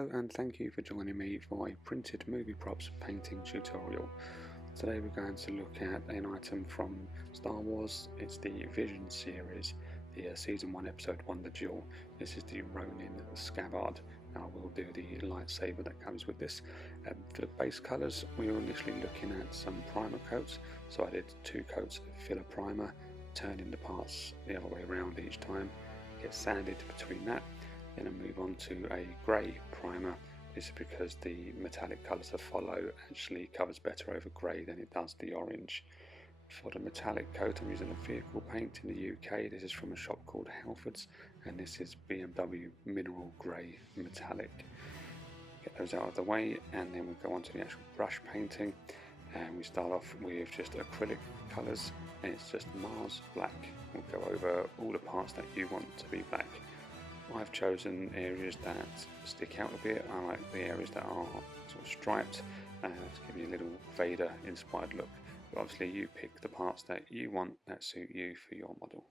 Hello and thank you for joining me for a printed movie props painting tutorial. Today we're going to look at an item from Star Wars. It's the Vision series, the Season 1 Episode 1 The Duel. This is the Ronin Scabbard. Now we'll do the lightsaber that comes with this. For the base colours we were initially looking at some primer coats, so I did 2 coats of filler primer, turning the parts the other way around each time, get sanded between that. Then I move on to a grey primer. This is because the metallic colours that follow actually covers better over grey than it does the orange. For the metallic coat I'm using a vehicle paint in the UK. This is from a shop called Halfords and this is BMW Mineral Grey Metallic. Get those out of the way and then we'll go on to the actual brush painting, and we start off with just acrylic colours and it's just Mars black. We'll go over all the parts that you want to be black. I've chosen areas that stick out a bit. I like the areas that are sort of striped to give you a little Vader inspired look. But obviously you pick the parts that you want that suit you for your model.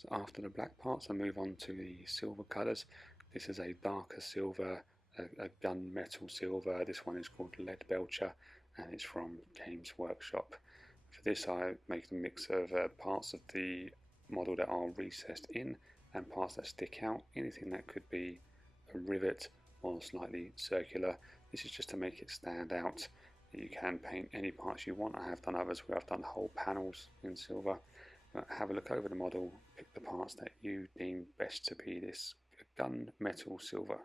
So after the black parts I move on to the silver colours. This is a darker silver, a gunmetal silver. This one is called Lead Belcher and it's from Games Workshop. For this I make a mix of parts of the model that are recessed in and parts that stick out. Anything that could be a rivet or slightly circular. This is just to make it stand out. You can paint any parts you want. I have done others where I've done whole panels in silver. Have a look over the model, pick the parts that you deem best to be this gunmetal silver.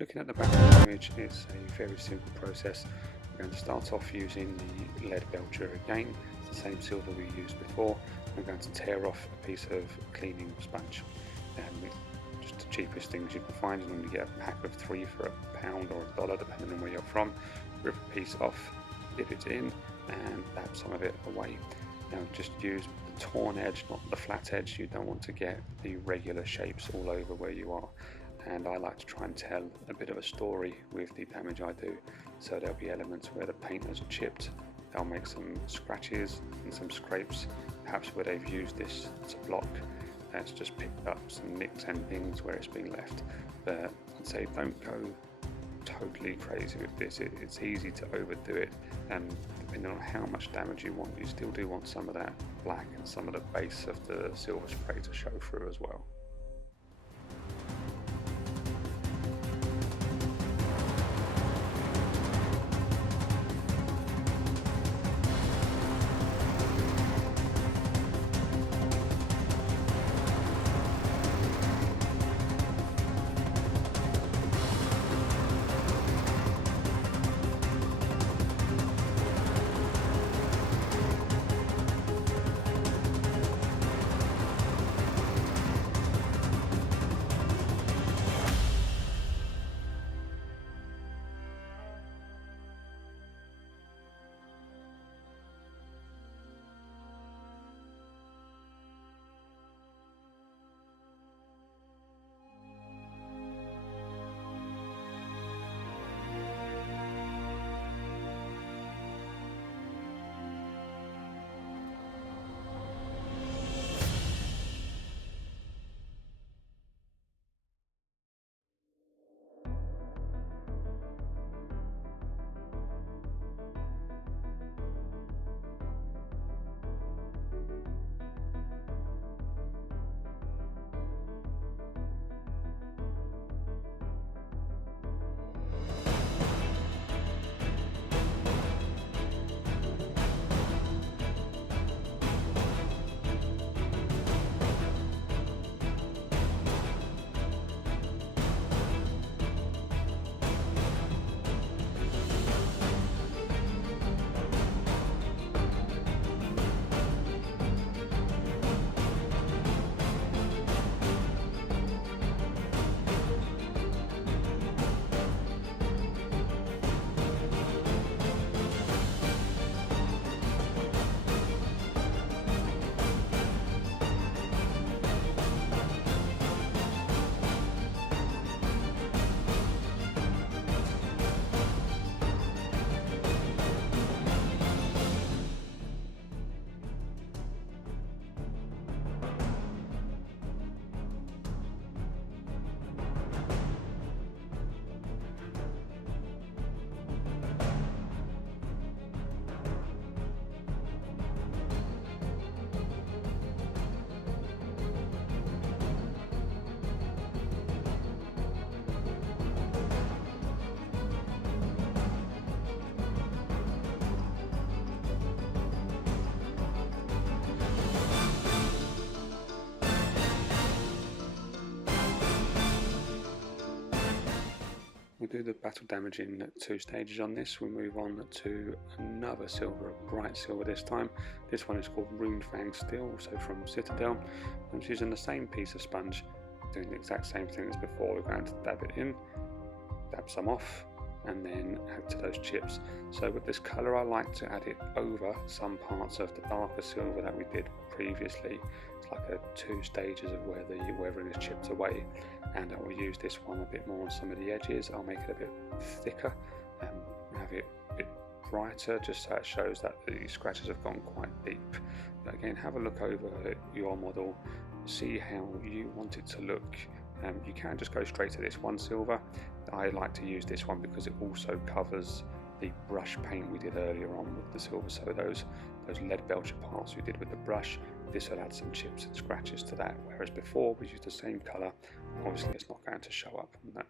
Looking at the back of the image, it's a very simple process. We're going to start off using the lead belcher again. It's the same silver we used before. I'm going to tear off a piece of cleaning sponge. Just the cheapest things you can find. You normally get a pack of 3 for £1 or $1, depending on where you're from. Rip a piece off, dip it in, and dab some of it away. Now just use the torn edge, not the flat edge. You don't want to get the regular shapes all over where you are. And I like to try and tell a bit of a story with the damage I do. So there'll be elements where the paint has chipped, they'll make some scratches and some scrapes, perhaps where they've used this to block, it's just picked up some nicks and things where it's been left. But I'd say don't go totally crazy with this. It's easy to overdo it, and depending on how much damage you want, you still do want some of that black and some of the base of the silver spray to show through as well. do the battle damage in 2 stages on this. We move on to another silver, a bright silver this time. This one is called Rune Fang Steel, also from Citadel. I'm using the same piece of sponge, doing the exact same thing as before. We're going to dab it in, dab some off, and then add to those chips. So with this colour, I like to add it over some parts of the darker silver that we did previously. It's like 2 stages of where the weathering is chipped away, and I will use this one a bit more on some of the edges. I'll make it a bit thicker and have it a bit brighter, just so it shows that the scratches have gone quite deep. But again, have a look over your model, see how you want it to look. You can just go straight to this one silver. I like to use this one because it also covers the brush paint we did earlier on with the silver. So those lead belcher parts we did with the brush, this will add some chips and scratches to that. Whereas before we used the same colour, obviously it's not going to show up on that.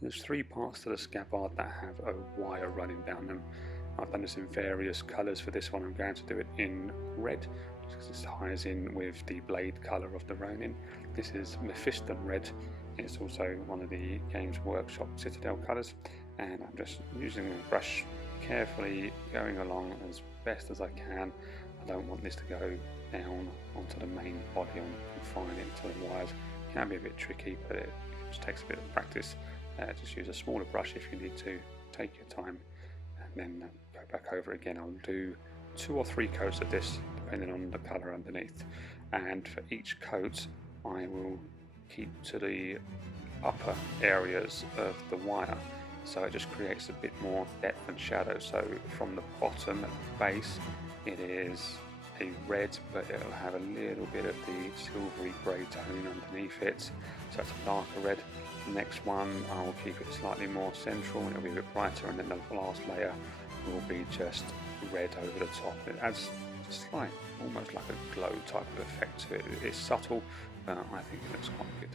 There's 3 parts to the scabbard that have a wire running down them. I've done this in various colours. For this one I'm going to do it in red, because this ties in with the blade colour of the Ronin. This is Mephiston red. It's also one of the Games Workshop Citadel colours, and I'm just using the brush carefully, going along as best as I can. I don't want this to go down onto the main body and confine it to the wires. It can be a bit tricky, but it just takes a bit of practice. Just use a smaller brush if you need to. Take your time, and then go back over again. I'll do 2 or 3 coats of this depending on the colour underneath, and for each coat I will keep to the upper areas of the wire so it just creates a bit more depth and shadow. So from the bottom at the base it is a red, but it'll have a little bit of the silvery grey tone underneath it, so it's a darker red. The next one I will keep it slightly more central and it'll be a bit brighter, and then the last layer will be just red over the top. It adds slight, almost like a glow type of effect to it. It's subtle, but I think it looks quite good.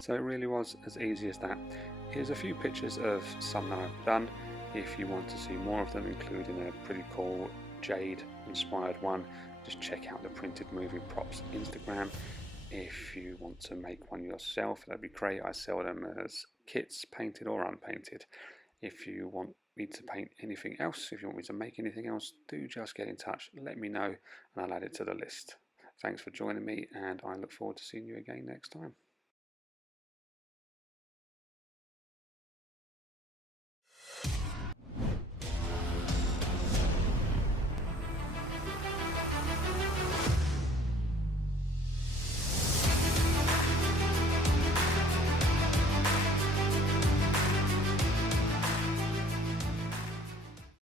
So it really was as easy as that. Here's a few pictures of some that I've done. If you want to see more of them, including a pretty cool jade inspired one, just check out the Printed Movie Props Instagram. If you want to make one yourself, that'd be great. I sell them as kits, painted or unpainted. If you want me to paint anything else, if you want me to make anything else, do just get in touch, let me know, and I'll add it to the list. Thanks for joining me, and I look forward to seeing you again next time.